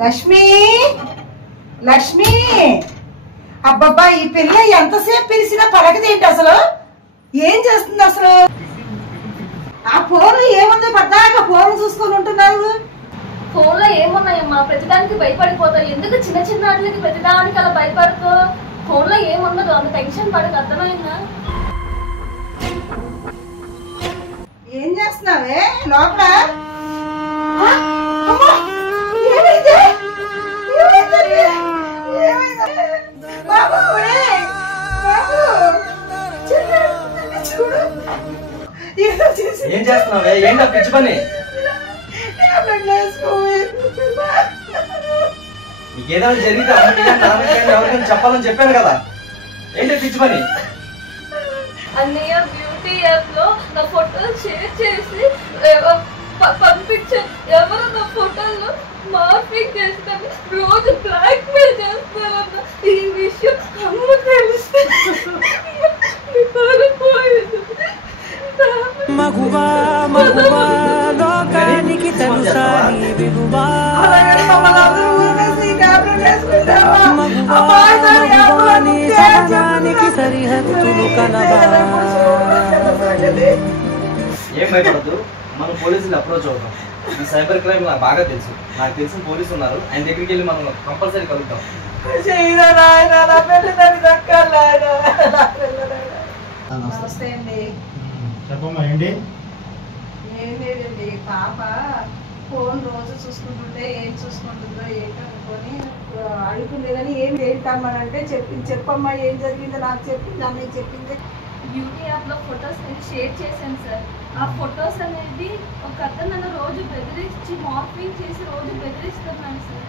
లక్ష్మి లక్ష్మి అబ్బబ్బా ఈ పిల్ల ఎంతసేపు పిలిచినా పలకదేంటి అసలు? ఏం చేస్తుంది అసలు? ఆ ఫోన్ ఏముంది పద్దాక ఫోన్ చూసుకొని ఉంటున్నావు? ఫోన్ లో ఏమున్నాయమ్మా? ప్రతిదానికి భయపడిపోతావు. ఎందుకు చిన్న చిన్న వాటికి ప్రతిదానికి అలా భయపడుతూ? ఫోన్ లో ఏముండదు, అంత టెన్షన్ పడక. అర్థమైందా? ఏం చేస్తున్నావే లోపల? ఏం చేస్తున్నావే? ఏంటో పిచ్చి పని? నీకేదైనా జరిగితే ఎవరికైనా చెప్పాలని చెప్పాను కదా. ఏంటి పిచ్చి పని? అన్నయ్య బ్యూటీ యాప్ లో నా ఫోటోలు షేర్ చేసి పంపించాను. ఎవరు నా ఫోటోల్లో మార్పింగ్ చేస్తాను, రోజు బ్లాక్ మెయిల్ చేస్తారన్న ఈ విషయం అమ్మ తెలిస్తే లోకానికి తెలుసాని విలువా సహనానికి సరిహద్దులు కలవా. ఏం భయపడద్దు, మనం పోలీసులు అప్రోచ్ అవుతాం. ఈ సైబర్ క్రైమ్ నాకు బాగా తెలుసు. నాకు తెలిసిన పోలీసు ఉన్నారు, ఆయన దగ్గరికి వెళ్ళి మనం కంపల్సరీ కలుగుతాం. నమస్తే అండి. చెప్పమ్మా ఏంటి? ఏం లేదండి, పాప ఫోన్ రోజు చూసుకుంటుంటే ఏం చూసుకుంటుందో ఏంటో అనుకొని అడుగుతుండేదని ఏం ఏంటమ్మానంటే చెప్పమ్మా ఏం జరిగిందో నాకు చెప్పింది, అన్నయ్య చెప్పింది. బ్యూటీ యాప్ లో ఫొటోస్ నేను షేర్ చేశాను సార్. ఆ ఫొటోస్ అనేది ఒక అతను నన్ను రోజు బెదిరించి మార్పింగ్ చేసి రోజు బెదిరిస్తున్నాను సార్.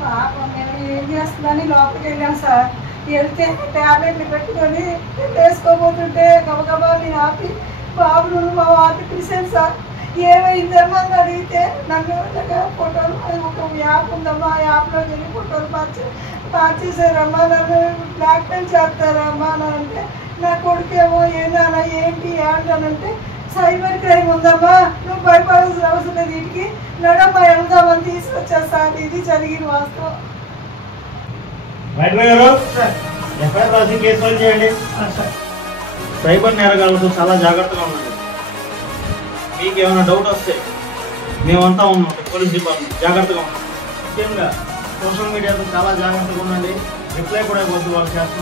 పాప మేము ఏం చేస్తుందని లోపలికి వెళ్ళాం సార్. వెళ్తే ట్యాబ్లెట్లు పెట్టుకొని వేసుకోబోతుంటే గబగబా నేను ఆపి బాబును మా వారికి పిలిచాను సార్. ఏమైందమ్మా అని అడిగితే నన్ను ఫోటోలు ఒక యాప్ ఉందమ్మా, ఆ యాప్లోకి వెళ్ళి ఫోటోలు మార్చేసారమ్మా, నన్ను బ్లాక్మెయిల్ చేస్తారమ్మా అని అంటే నా కొడుకేమో ఏదైనా ఏంటి అంటే సైబర్ క్రైమ్ ఉందమ్మా, నువ్వు భయపడాల్సిన అవసరం లేదు, వీటికి నడమ్మా వెళ్దామని తీసుకొచ్చేస్తాను. ఇది జరిగిన వాస్తవం. ఎఫ్ఐఆర్ రాసి కేసు ఫైల్ చేయండి. సైబర్ నేరగాళ్ళతో చాలా జాగ్రత్తగా ఉండండి. మీకు ఏమైనా డౌట్ వస్తే మేమంతా ఉన్నాం, పోలీస్ డిపార్ట్మెంట్. జాగ్రత్తగా ఉన్నాం. ముఖ్యంగా సోషల్ మీడియాతో చాలా జాగ్రత్తగా ఉండండి. రిప్లై కూడా ఇవ్వద్దు వాళ్ళు చేస్తున్నారు.